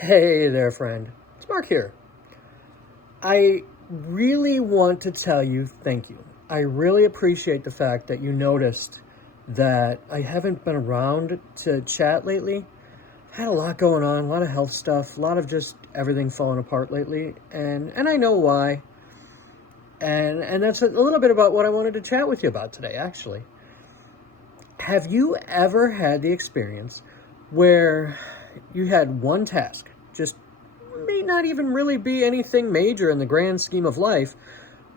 Hey there, friend. It's Mark here. I really want to tell you thank you. I really appreciate the fact that you noticed that I haven't been around to chat lately. Had a lot going on, a lot of health stuff, a lot of just everything falling apart lately, and I know why. And that's a little bit about what I wanted to chat with you about today, actually. Have you ever had the experience where you had one task, just may not even really be anything major in the grand scheme of life,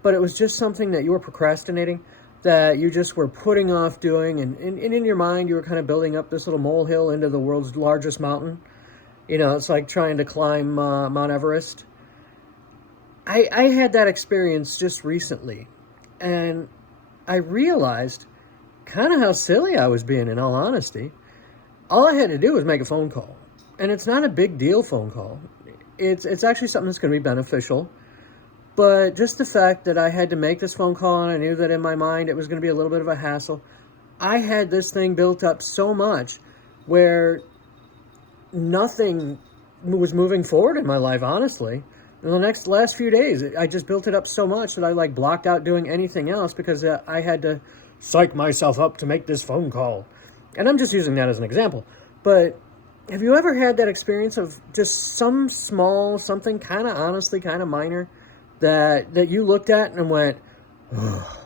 but it was just something that you were procrastinating, that you just were putting off doing, and in your mind you were kind of building up this little molehill into the world's largest mountain. You know, it's like trying to climb Mount Everest. I had that experience just recently, and I realized kind of how silly I was being, in all honesty. All I had to do was make a phone call. And it's not a big deal phone call. It's actually something that's going to be beneficial. But just the fact that I had to make this phone call and I knew that in my mind it was going to be a little bit of a hassle. I had this thing built up so much where nothing was moving forward in my life, honestly. In the last few days, I just built it up so much that I blocked out doing anything else because I had to psych myself up to make this phone call. And I'm just using that as an example. But have you ever had that experience of just some small, something kind of honestly kind of minor that you looked at and went, ugh.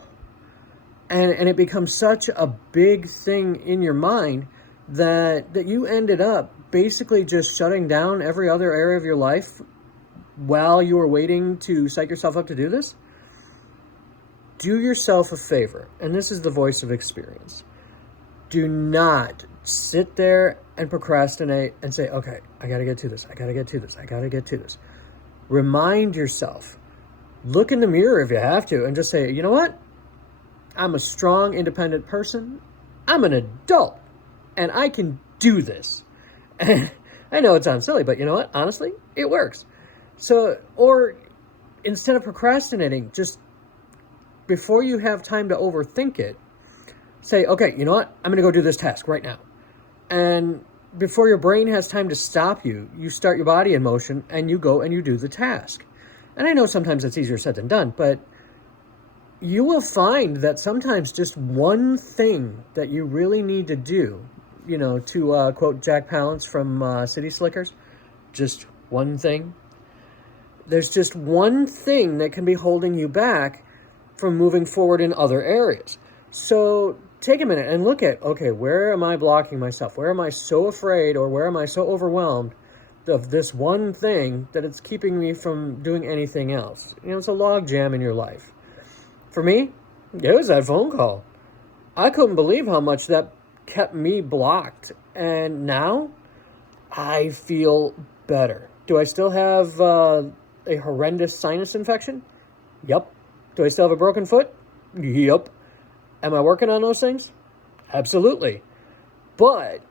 And it becomes such a big thing in your mind that you ended up basically just shutting down every other area of your life while you were waiting to psych yourself up to do this? Do yourself a favor, and this is the voice of experience. Do not sit there and procrastinate and say, okay, I got to get to this. I got to get to this. I got to get to this. Remind yourself, look in the mirror if you have to, and just say, you know what? I'm a strong, independent person. I'm an adult, and I can do this. And I know it sounds silly, but you know what? Honestly, it works. So, or instead of procrastinating, just before you have time to overthink it, say, okay, you know what? I'm going to go do this task right now. And before your brain has time to stop you, you start your body in motion and you go and you do the task. And I know sometimes it's easier said than done, but you will find that sometimes just one thing that you really need to do, you know, to quote Jack Palance from City Slickers, just one thing. There's just one thing that can be holding you back from moving forward in other areas. So take a minute and look at, okay, where am I blocking myself? Where am I so afraid, or where am I so overwhelmed of this one thing that it's keeping me from doing anything else? You know, it's a log jam in your life. For me, it was that phone call. I couldn't believe how much that kept me blocked. And now I feel better. Do I still have a horrendous sinus infection? Yep. Do I still have a broken foot? Yep. Am I working on those things? Absolutely. But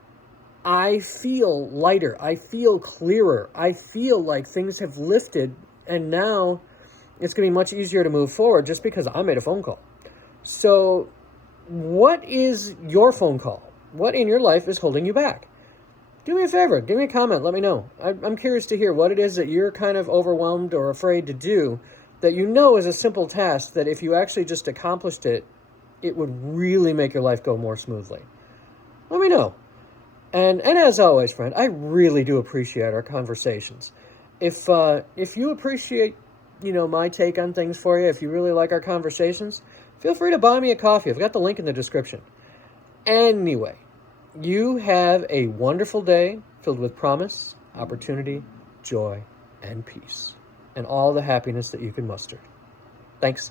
I feel lighter. I feel clearer. I feel like things have lifted, and now it's going to be much easier to move forward just because I made a phone call. So what is your phone call? What in your life is holding you back? Do me a favor. Give me a comment. Let me know. I'm curious to hear what it is that you're kind of overwhelmed or afraid to do that you know is a simple task that if you actually just accomplished it, it would really make your life go more smoothly. Let me know. And as always, friend, I really do appreciate our conversations. If you appreciate, you know, my take on things for you, if you really like our conversations, feel free to buy me a coffee. I've got the link in the description. Anyway, you have a wonderful day filled with promise, opportunity, joy, and peace, and all the happiness that you can muster. Thanks.